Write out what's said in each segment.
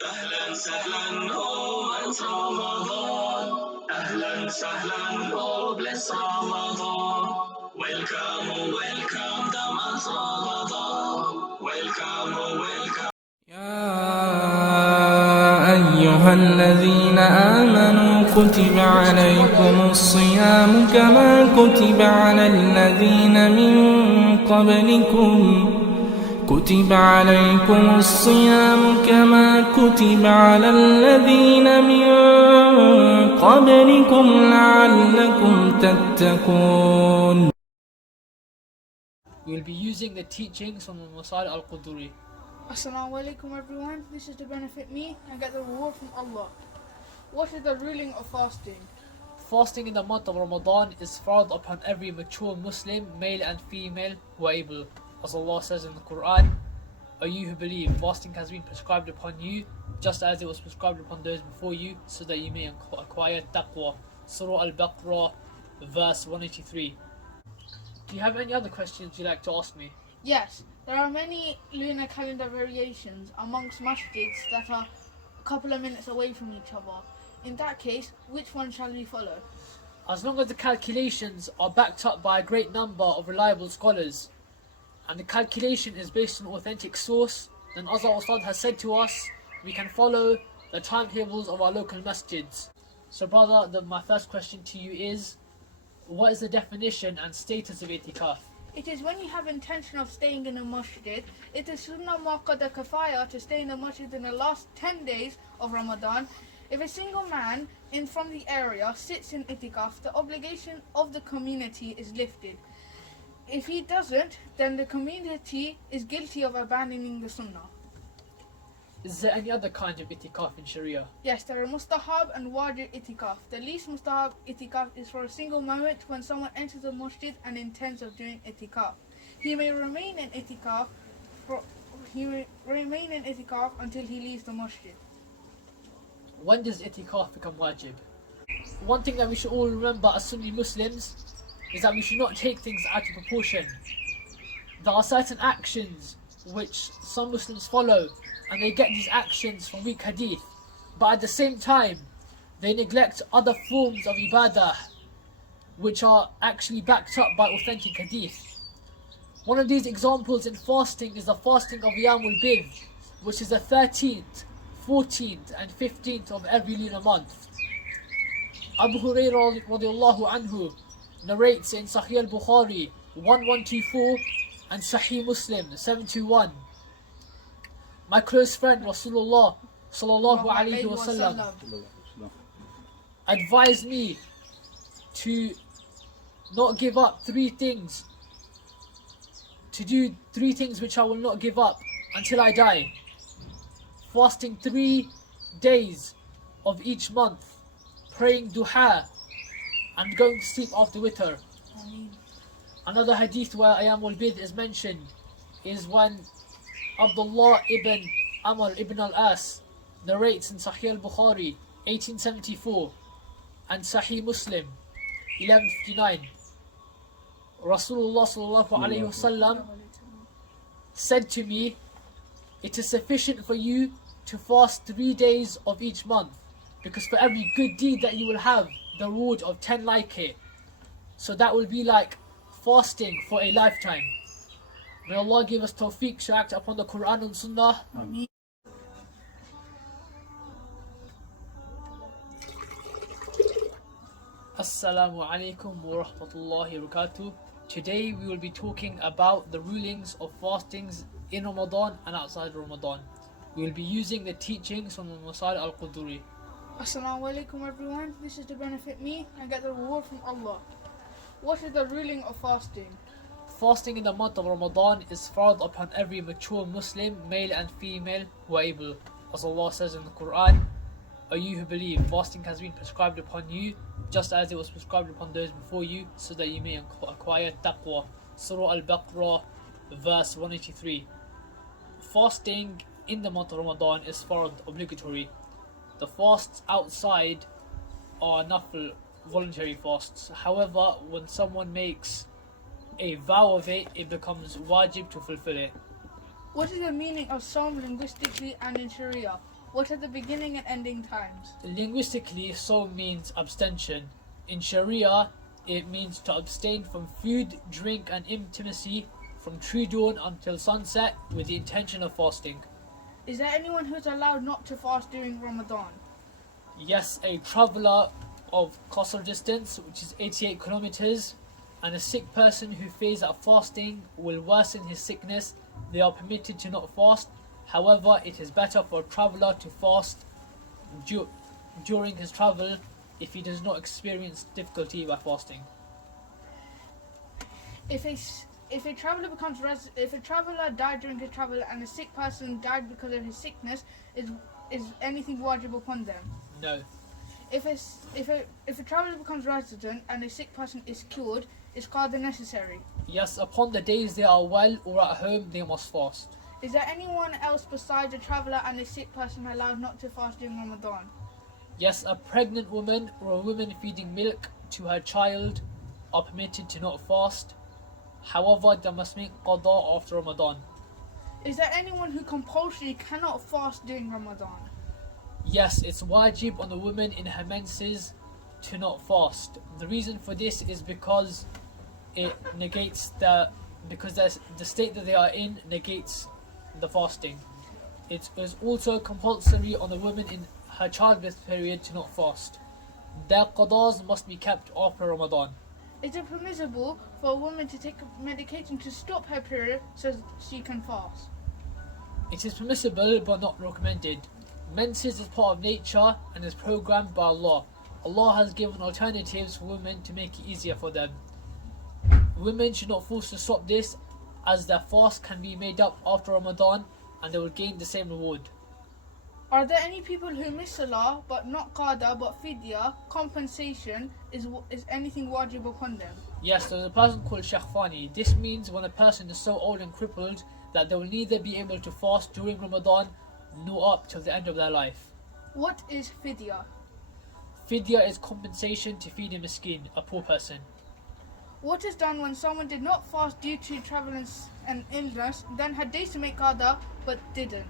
أهلا سهلا oh it's Ramadan أهلا سهلا oh bless Ramadan Welcome oh welcome the month Ramadan Welcome oh welcome يا أيها الذين آمنوا كتب عليكم الصيام كما كتب على الذين من قبلكم كتب عليكم الصيام كما كتب على الذين من قبلكم لعلكم تتقون. We will be using the teachings from the Masail al-Quduri. Assalamu alaikum everyone, this is to benefit me and get the reward from Allah. What is the ruling of fasting? Fasting in the month of Ramadan is fard upon every mature Muslim, male and female, who are able. As Allah says in the Quran, O you who believe, fasting has been prescribed upon you, just as it was prescribed upon those before you, so that you may acquire taqwa. Surah Al-Baqarah, verse 183. Do you have any other questions you'd like to ask me? Yes, there are many lunar calendar variations amongst masjids that are a couple of minutes away from each other. In that case, which one shall we follow? As long as the calculations are backed up by a great number of reliable scholars, and the calculation is based on an authentic source, then as our Ustad has said to us, we can follow the timetables of our local masjids. So brother, my first question to you is, what is the definition and status of itikaf? It is when you have intention of staying in a masjid. It is sunnah muakkada kafaya to stay in the masjid in the last 10 days of Ramadan. If a single man from the area sits in itikaf, the obligation of the community is lifted. If he doesn't, then the community is guilty of abandoning the sunnah. Is there any other kind of itikaf in Sharia? Yes, there are mustahab and wajib itikaf. The least mustahab itikaf is for a single moment when someone enters the masjid and intends of doing itikaf. He may remain in itikaf until he leaves the masjid. When does itikaf become wajib? One thing that we should all remember as Sunni Muslims is that we should not take things out of proportion. There are certain actions which some Muslims follow, and they get these actions from weak hadith, but at the same time they neglect other forms of ibadah which are actually backed up by authentic hadith. One of these examples in fasting is the fasting of al-Bidh, which is the 13th, 14th and 15th of every lunar month. Abu Hurairah radiallahu anhu narrates in Sahih al-Bukhari 1124 and Sahih Muslim 721. My close friend Rasulullah sallallahu alayhi wasallam advised me to not give up three things, to do three things which I will not give up until I die. Fasting 3 days of each month, praying duha and going to sleep after witr. Another hadith where al-Bidh is mentioned is when Abdullah ibn Amr ibn al-As narrates in Sahih al-Bukhari 1874 and Sahih Muslim 1159. Rasulullah sallallahu alayhi wasallam said to me, it is sufficient for you to fast 3 days of each month, because for every good deed that you will have the reward of 10 like it. So that will be like fasting for a lifetime. May Allah give us tawfiq to act upon the Quran and Sunnah. Ameen. Assalamu alaikum wa rahmatullahi wa barakatuh. Today we will be talking about the rulings of fastings in Ramadan and outside Ramadan. We will be using the teachings from the Masail al-Quduri. Assalamu alaikum everyone, this is to benefit me and get the reward from Allah. What is the ruling of fasting? Fasting in the month of Ramadan is fard upon every mature Muslim, male and female, who are able. As Allah says in the Quran, O you who believe, fasting has been prescribed upon you, just as it was prescribed upon those before you, so that you may acquire taqwa. Surah Al-Baqarah, verse 183. Fasting in the month of Ramadan is fard, obligatory. The fasts outside are nafil, voluntary fasts. However, when someone makes a vow of it, it becomes wajib to fulfill it. What is the meaning of Psalm linguistically and in Sharia? What are the beginning and ending times? Linguistically, Sawm means abstention. In Sharia, it means to abstain from food, drink and intimacy from true dawn until sunset with the intention of fasting. Is there anyone who's allowed not to fast during Ramadan? Yes, a traveller of qasr distance, which is 88 kilometers, and a sick person who fears that fasting will worsen his sickness, they are permitted to not fast. However, it is better for a traveller to fast during his travel if he does not experience difficulty by fasting. If a traveller died during his travel and a sick person died because of his sickness, is anything wajib upon them? No. If a traveller becomes resident and a sick person is cured, is qada necessary? Yes, upon the days they are well or at home, they must fast. Is there anyone else besides a traveller and a sick person allowed not to fast during Ramadan? Yes, a pregnant woman or a woman feeding milk to her child are permitted to not fast. However, they must make qada after Ramadan. Is there anyone who compulsorily cannot fast during Ramadan? Yes, it's wajib on the woman in her menses to not fast. The reason for this is because it negates the state that they are in negates the fasting. It is also compulsory on the woman in her childbirth period to not fast. Their qadas must be kept after Ramadan. Is it permissible for a woman to take medication to stop her period so she can fast? It is permissible but not recommended. Menses is part of nature and is programmed by Allah. Allah has given alternatives for women to make it easier for them. Women should not force to stop this, as their fast can be made up after Ramadan and they will gain the same reward. Are there any people who miss Salah but not qada but fidya, compensation, is anything wajib upon them? Yes, there's a person called Shaykh Sa'di. This means when a person is so old and crippled that they will neither be able to fast during Ramadan nor up till the end of their life. What is fidya? Fidya is compensation to feed a miskin, a poor person. What is done when someone did not fast due to travel and illness, then had days to make qada but didn't?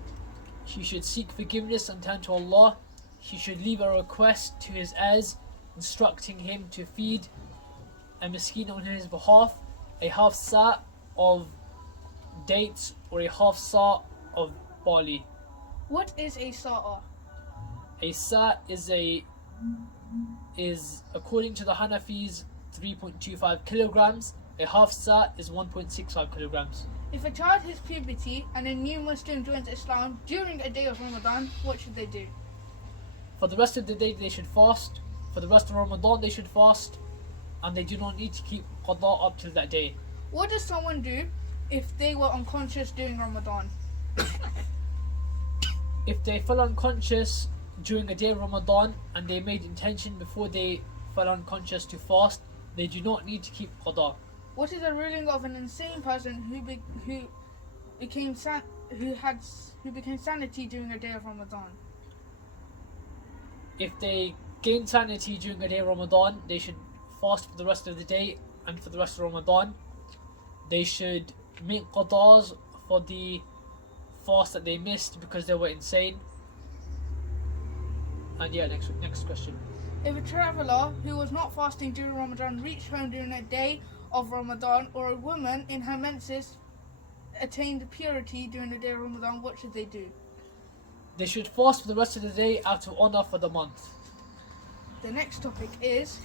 He should seek forgiveness and turn to Allah. He should leave a request to his heirs, instructing him to feed a miskin on his behalf, a half sa' of dates or a half sa' of barley. What is a sa'a? A sa' is according to the Hanafis 3.25 kilograms. A half sa' is 1.65 kilograms. If a child hits puberty and a new Muslim joins Islam during a day of Ramadan, what should they do? For the rest of the day they should fast. For the rest of Ramadan they should fast, and they do not need to keep qada up till that day. What does someone do if they were unconscious during Ramadan? If they fell unconscious during a day of Ramadan and they made intention before they fell unconscious to fast, they do not need to keep qada. What is the ruling of an insane person who became sanity during a day of Ramadan? If they gain sanity during a day of Ramadan, they should fast for the rest of the day, and for the rest of Ramadan they should make qadas for the fast that they missed because they were insane. And yeah, next question. If a traveller who was not fasting during Ramadan reached home during a day of Ramadan, or a woman in her menses attained purity during the day of Ramadan, what should they do? They should fast for the rest of the day out of honour for the month. The next topic is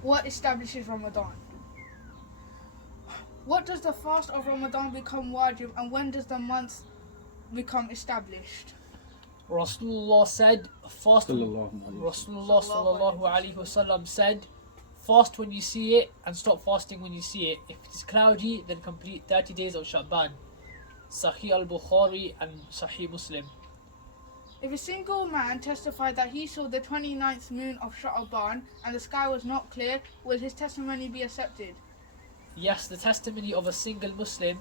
what establishes Ramadan? What does the fast of Ramadan become wajib, and when does the month become established? Rasulullah said, Rasulullah sallallahu alaihi wasallam said, fast when you see it and stop fasting when you see it. If it is cloudy, then complete 30 days of Sha'ban. Sahih al-Bukhari and Sahih Muslim. If a single man testified that he saw the 29th moon of Sha'ban and the sky was not clear, will his testimony be accepted? Yes, the testimony of a single Muslim,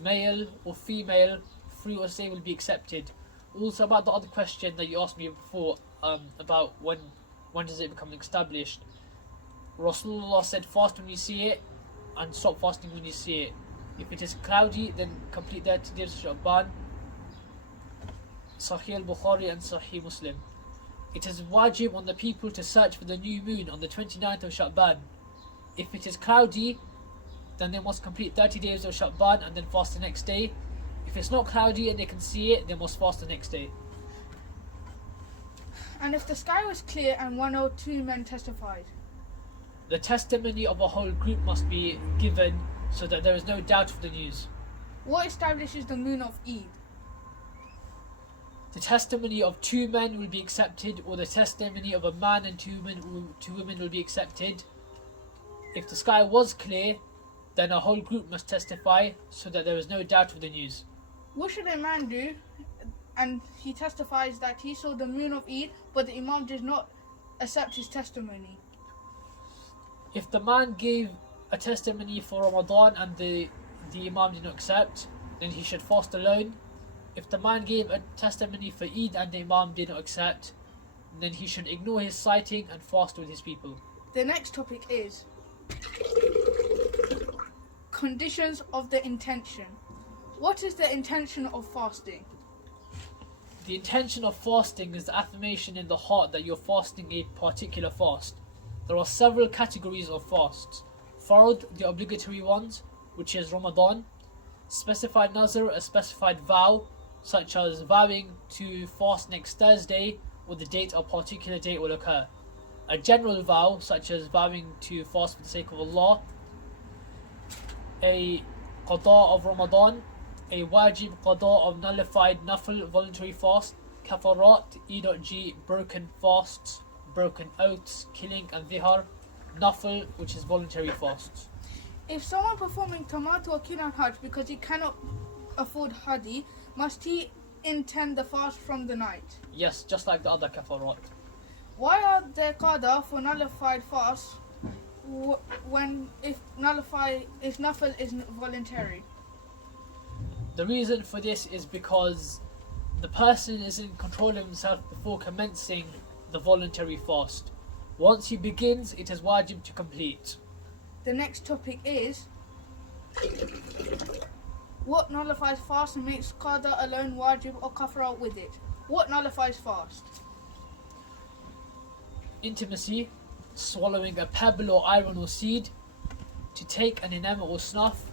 male or female, free or slave, will be accepted. Also, about the other question that you asked me before, about when does it become established, Rasulullah said fast when you see it and stop fasting when you see it. If it is cloudy, then complete 30 days of Sha'ban. Sahih al-Bukhari and Sahih Muslim. It is wajib on the people to search for the new moon on the 29th of Sha'ban. If it is cloudy, then they must complete 30 days of Sha'ban and then fast the next day. If it's not cloudy and they can see it, they must fast the next day. And if the sky was clear and one or two men testified? The testimony of a whole group must be given so that there is no doubt of the news. What establishes the moon of Eid? The testimony of two men will be accepted, or the testimony of a man and two women will be accepted. If the sky was clear, then a whole group must testify so that there is no doubt of the news. What should a man do? And he testifies that he saw the moon of Eid, but the Imam did not accept his testimony. If the man gave a testimony for Ramadan and the Imam did not accept, then he should fast alone. If the man gave a testimony for Eid and the Imam did not accept, then he should ignore his sighting and fast with his people. The next topic is conditions of the intention. What is the intention of fasting? The intention of fasting is the affirmation in the heart that you're fasting a particular fast. There are several categories of fasts. Fard, the obligatory ones, which is Ramadan. Specified nazar, a specified vow, such as vowing to fast next Thursday or the date a particular date will occur. A general vow, such as vowing to fast for the sake of Allah. A qada of Ramadan, a wajib qada of nullified nafil voluntary fast, kafarat, E.G, broken fasts, broken oaths, killing and dhihar, nafil, which is voluntary fasts. If someone performing tamattu or qiran hajj because he cannot afford hadi, must he intend the fast from the night? Yes, just like the other kafarat. Why are there qada for nullified fasts when if nafil is voluntary? The reason for this is because the person is in control of himself before commencing the voluntary fast. Once he begins, it is wajib to complete. The next topic is what nullifies fast and makes qada alone wajib or kafara with it? What nullifies fast? Intimacy, swallowing a pebble or iron or seed, to take an enema or snuff,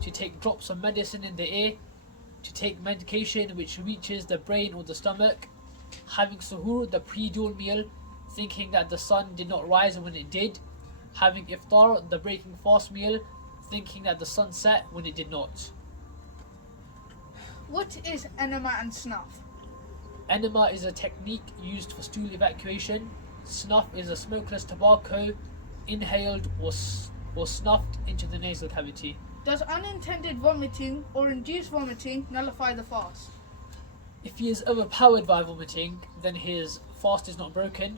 to take drops of medicine in the air, to take medication which reaches the brain or the stomach, having suhoor, the pre-dawn meal, thinking that the sun did not rise when it did, having iftar, the breaking fast meal, thinking that the sun set when it did not. What is enema and snuff? Enema is a technique used for stool evacuation. Snuff is a smokeless tobacco inhaled or snuffed into the nasal cavity. Does unintended vomiting or induced vomiting nullify the fast? If he is overpowered by vomiting, then his fast is not broken.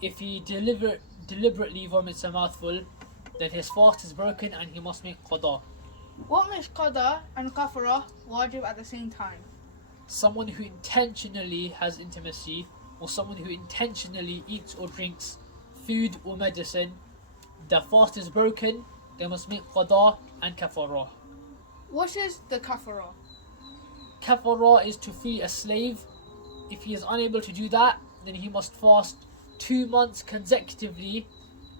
If he deliberately vomits a mouthful, then his fast is broken and he must make qada. What makes qada and kafara wajib at the same time? Someone who intentionally has intimacy, or someone who intentionally eats or drinks food or medicine, their fast is broken, they must make qada and kafara. What is the kafara? Kafara is to free a slave. If he is unable to do that, then he must fast 2 months consecutively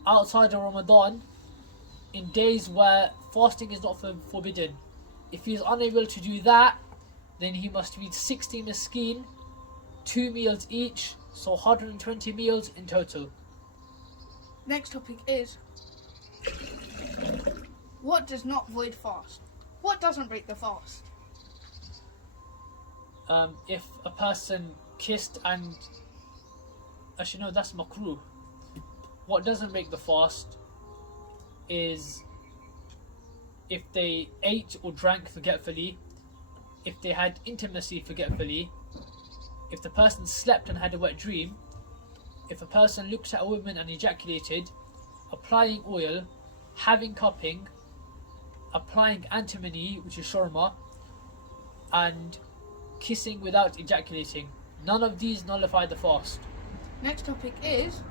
outside of Ramadan in days where fasting is not forbidden. If he is unable to do that, then he must feed 60 miskin, 2 meals each, so 120 meals in total. Next topic is what does not void fast? What doesn't break the fast? If a person kissed and... Actually no, that's makruh. What doesn't break the fast is if they ate or drank forgetfully, if they had intimacy forgetfully, if the person slept and had a wet dream, if a person looked at a woman and ejaculated, applying oil, having cupping, applying antimony, which is shorma, and kissing without ejaculating. None of these nullify the fast. Next topic is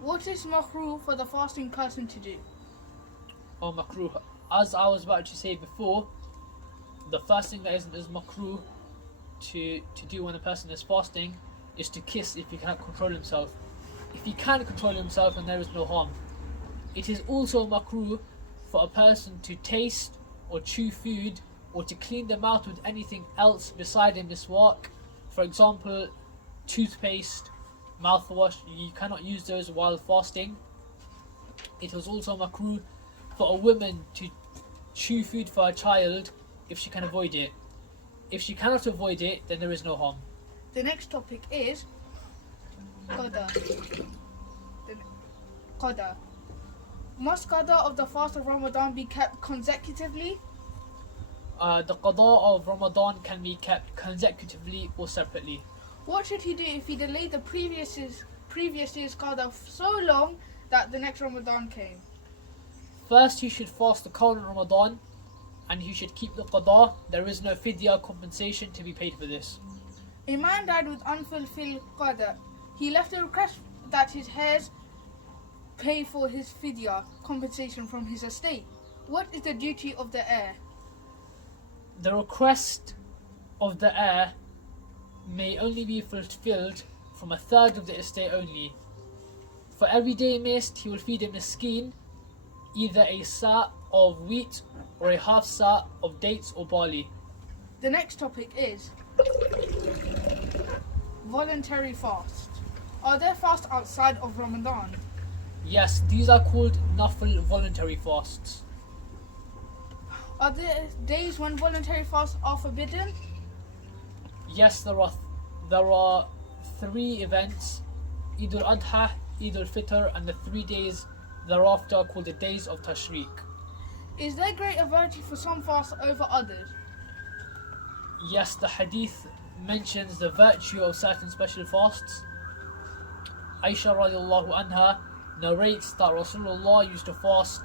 what is makruh for the fasting person to do? Or makruh. As I was about to say before, the first thing that is makruh to do when a person is fasting is to kiss if he cannot control himself. If he can control himself, then there is no harm. It is also makruh for a person to taste or chew food or to clean the mouth with anything else beside a miswak. For example, toothpaste, mouthwash, you cannot use those while fasting. It was also makruh for a woman to chew food for a child if she can avoid it. If she cannot avoid it, then there is no harm. The next topic is qada. Qada. Must qada of the fast of Ramadan be kept consecutively? The qada of Ramadan can be kept consecutively or separately. What should he do if he delayed the previous year's qada so long that the next Ramadan came? First, he should fast the current Ramadan and he should keep the qada. There is no fidya compensation to be paid for this. A man died with unfulfilled qada. He left a request that his heirs pay for his fidya compensation from his estate. What is the duty of the heir? The request of the heir may only be fulfilled from a third of the estate only. For every day missed, he will feed a miskin either a sa' of wheat or a half sa' of dates or barley. The next topic is voluntary fast. Are there fasts outside of Ramadan? Yes, these are called nafil voluntary fasts. Are there days when voluntary fasts are forbidden? Yes, there are 3 events: Eid al-Adha, Eid al-Fitr, and the 3 days thereafter are called the days of Tashriq. Is there greater virtue for some fasts over others? Yes, the hadith mentions the virtue of certain special fasts. Aisha radiallahu anha narrates that Rasulullah used to fast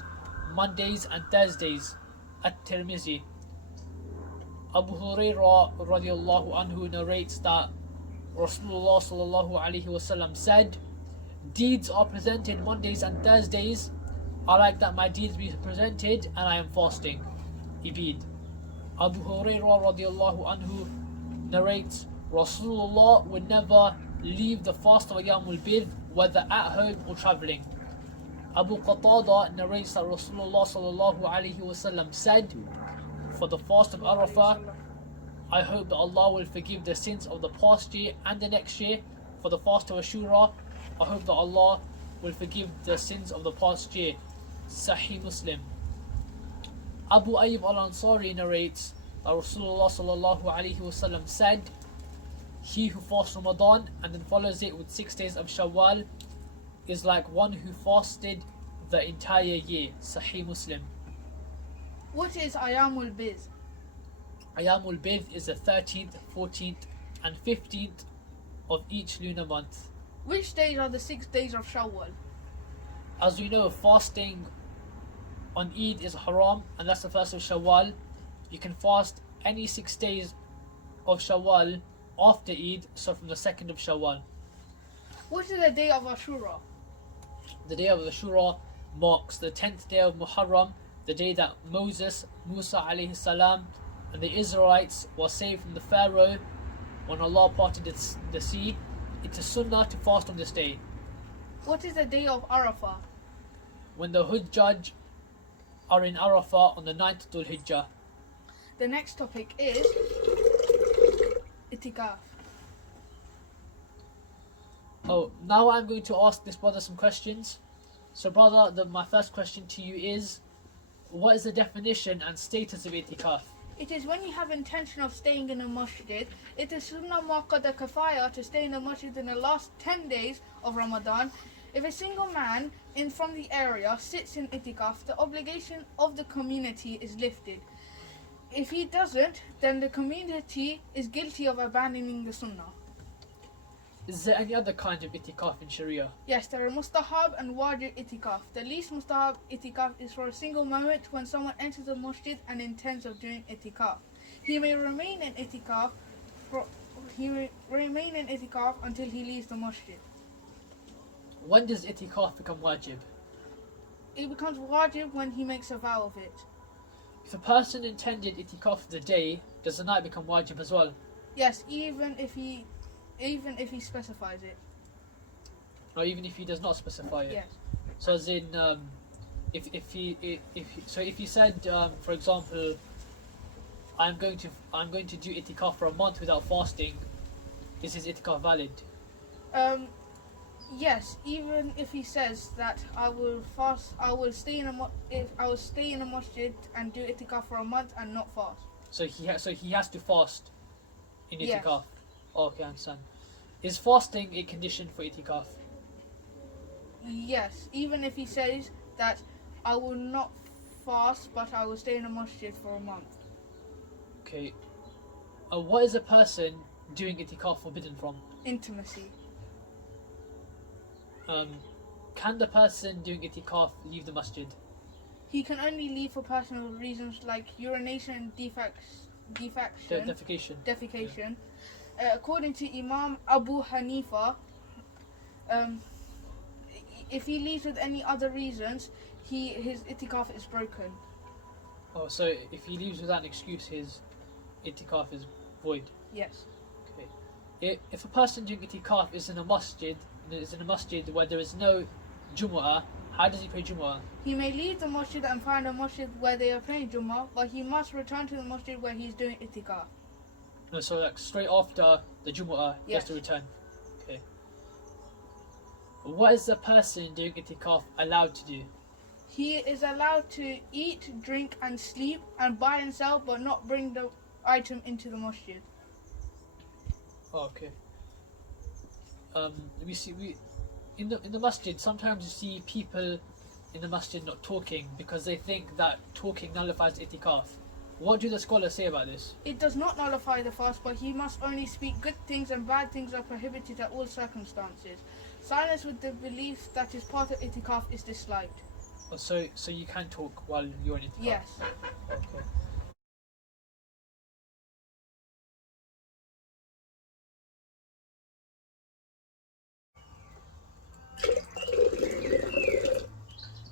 Mondays and Thursdays at Tirmizi. Abu Hurairah radiallahu anhu narrates that Rasulullah sallallahu alaihi wasallam said, "Deeds are presented Mondays and Thursdays. I like that my deeds be presented and I am fasting." Ibid. Abu Hurairah radiallahu anhu narrates Rasulullah would never leave the fast of Ayyamul Bidh, whether at home or travelling. Abu Qatada narrates that Rasulullah sallallahu alaihi wasallam said, "For the fast of Arafah, I hope that Allah will forgive the sins of the past year and the next year. For the fast of Ashura, I hope that Allah will forgive the sins of the past year." Sahih Muslim. Abu Ayyub al-Ansari narrates that Rasulullah sallallahu alaihi wasallam said, "He who fasts Ramadan and then follows it with 6 days of Shawwal is like one who fasted the entire year." Sahih Muslim. What is Ayyamul Bidh? Ayyamul Bidh is the 13th, 14th and 15th of each lunar month. Which days are the 6 days of Shawwal? As we know, fasting on Eid is haram, and that's the 1st of Shawwal. You can fast any 6 days of Shawwal after Eid, so from the 2nd of Shawwal. What is the day of Ashura? The day of Ashura marks the 10th day of Muharram, the day that Musa alayhi salam and the Israelites were saved from the Pharaoh when Allah parted the sea. It is sunnah to fast on this day. What is the day of Arafah? When the Hujjaj are in Arafah on the 9th of Dhul Hijjah. The next topic is Itikaf. Oh, now I'm going to ask this brother some questions. So brother, my first question to you is, what is the definition and status of Itikaf? It is when you have intention of staying in a masjid. It is sunnah muakkada kafaya to stay in the masjid in the last 10 days of Ramadan. If a single man from the area sits in itikaf, the obligation of the community is lifted. If he doesn't, then the community is guilty of abandoning the sunnah. Is there any other kind of itikaf in Sharia? Yes, there are mustahab and wajib itikaf. The least mustahab itikaf is for a single moment when someone enters the masjid and intends of doing itikaf. He may remain in itikaf until he leaves the masjid. When does itikaf become wajib? It becomes wajib when he makes a vow of it. If a person intended itikaf the day, does the night become wajib as well? Yes, even if he specifies it. Or even if he does not specify it? Yes. So as in, if he said, for example, I'm going to do itikaf for a month without fasting, is his itikaf valid? Yes, even if he says that I will stay in a masjid and do itikaf for a month and not fast. So he has to fast in itikaf. Yes. Okay, I understand. Is fasting a condition for itikaf? Yes, even if he says that I will not fast, but I will stay in a masjid for a month. Okay. What is a person doing itikaf forbidden from? Intimacy. Can the person doing itikaf leave the masjid? He can only leave for personal reasons like urination and defecation. According to Imam Abu Hanifa, if he leaves with any other reasons, his itikaf is broken. Oh, so if he leaves without an excuse, his itikaf is void. Yes. Okay. If a person doing itikaf is in a masjid where there is no Jumu'ah, how does he pray Jumu'ah? He may leave the masjid and find a masjid where they are praying Jumu'ah, but he must return to the masjid where he's doing itikaf. No, so like straight after the Jumu'ah, he has Yes. to return. Okay. What is the person doing itikaf allowed to do? He is allowed to eat, drink and sleep and buy and sell, but not bring the item into the masjid. Oh, okay. In the masjid, sometimes you see people in the masjid not talking because they think that talking nullifies itikaf. What do the scholars say about this? It does not nullify the fast, but he must only speak good things, and bad things are prohibited at all circumstances. Silence with the belief that is part of itikaf is disliked. Oh, so you can talk while you're in itikaf? Yes. Okay.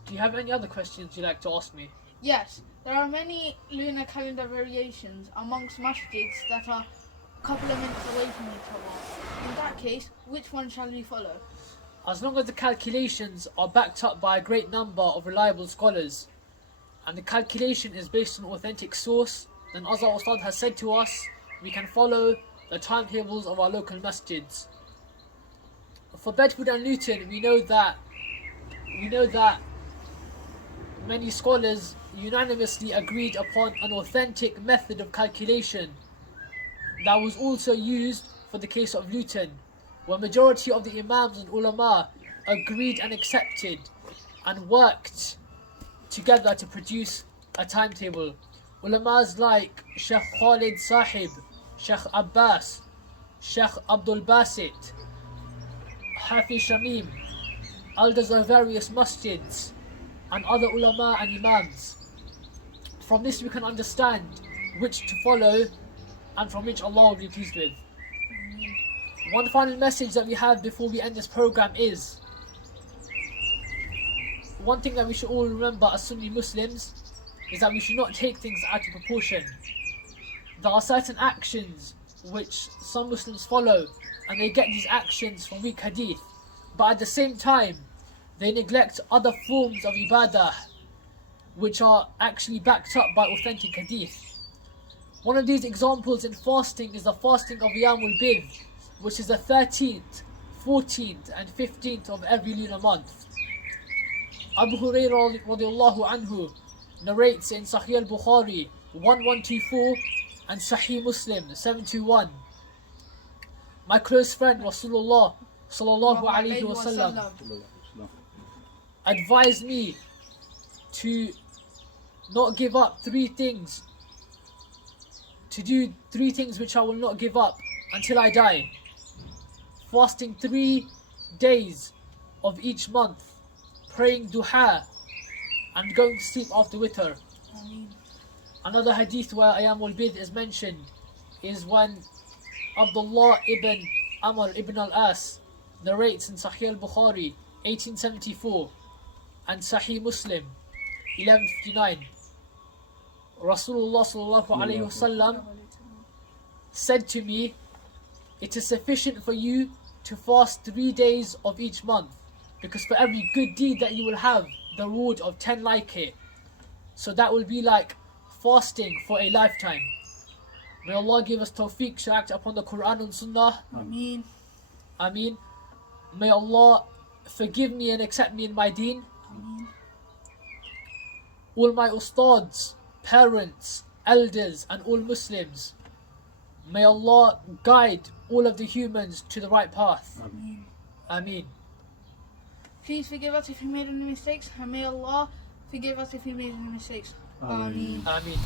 Do you have any other questions you'd like to ask me? Yes, there are many lunar calendar variations amongst masjids that are a couple of minutes away from each other. In that case, which one shall we follow? As long as the calculations are backed up by a great number of reliable scholars, and the calculation is based on an authentic source, then as our Ustad has said to us, we can follow the timetables of our local masjids. For Bedford and Luton, we know that many scholars unanimously agreed upon an authentic method of calculation that was also used for the case of Luton, where majority of the Imams and Ulama agreed and accepted and worked together to produce a timetable. Ulamas like Shaykh Khalid Sahib, Shaykh Abbas, Shaykh Abdul Basit, Hafiz Shamim, elders of various masjids, and other ulama and imams. From this we can understand which to follow and from which Allah will be pleased with. One final message that we have before we end this program is, one thing that we should all remember as Sunni Muslims is that we should not take things out of proportion. There are certain actions which some Muslims follow and they get these actions from weak hadith, but at the same time they neglect other forms of ibadah which are actually backed up by authentic hadith. One of these examples in fasting is the fasting of Yawmul Bidh, which is the 13th, 14th and 15th of every lunar month. Abu Hurairah radiallahu anhu narrates in Sahih al-Bukhari 1124 and Sahih Muslim 721. My close friend Rasulullah sallallahu alayhi wasallam advised me to not give up three things, to do three things which I will not give up until I die. Fasting 3 days of each month, praying duha and going to sleep after witr. Another hadith where Ayyamul Bidh is mentioned is when Abdullah ibn Amr ibn al-As narrates in Sahih al-Bukhari 1874 and Sahih Muslim 1159. Rasulullah sallallahu alayhi wasallam said to me, it is sufficient for you to fast 3 days of each month, because for every good deed that you will have the reward of 10 like it. So that will be like fasting for a lifetime. May Allah give us tawfiq to act upon the Quran and Sunnah. Ameen. Ameen. May Allah forgive me and accept me in my deen. Ameen. All my ustads, parents, elders and all Muslims, may Allah guide all of the humans to the right path. Ameen. Ameen. Please forgive us if we made any mistakes, and may Allah forgive us if we made any mistakes. Ameen. Ameen. Ameen.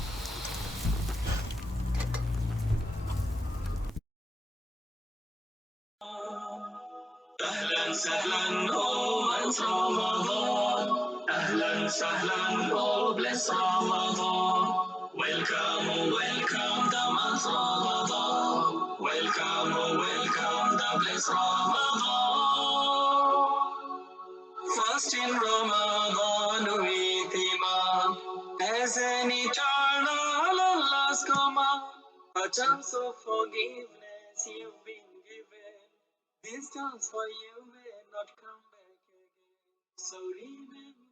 أهلا سهلا oh it's Ramadan أهلا سهلا oh bless Ramadan Welcome oh welcome the month Ramadan Welcome oh welcome the bless Ramadan Fast in Ramadan with Imam as an eternal Allah's command a chance of forgiveness you've been given this chance for you may not come back again. So remember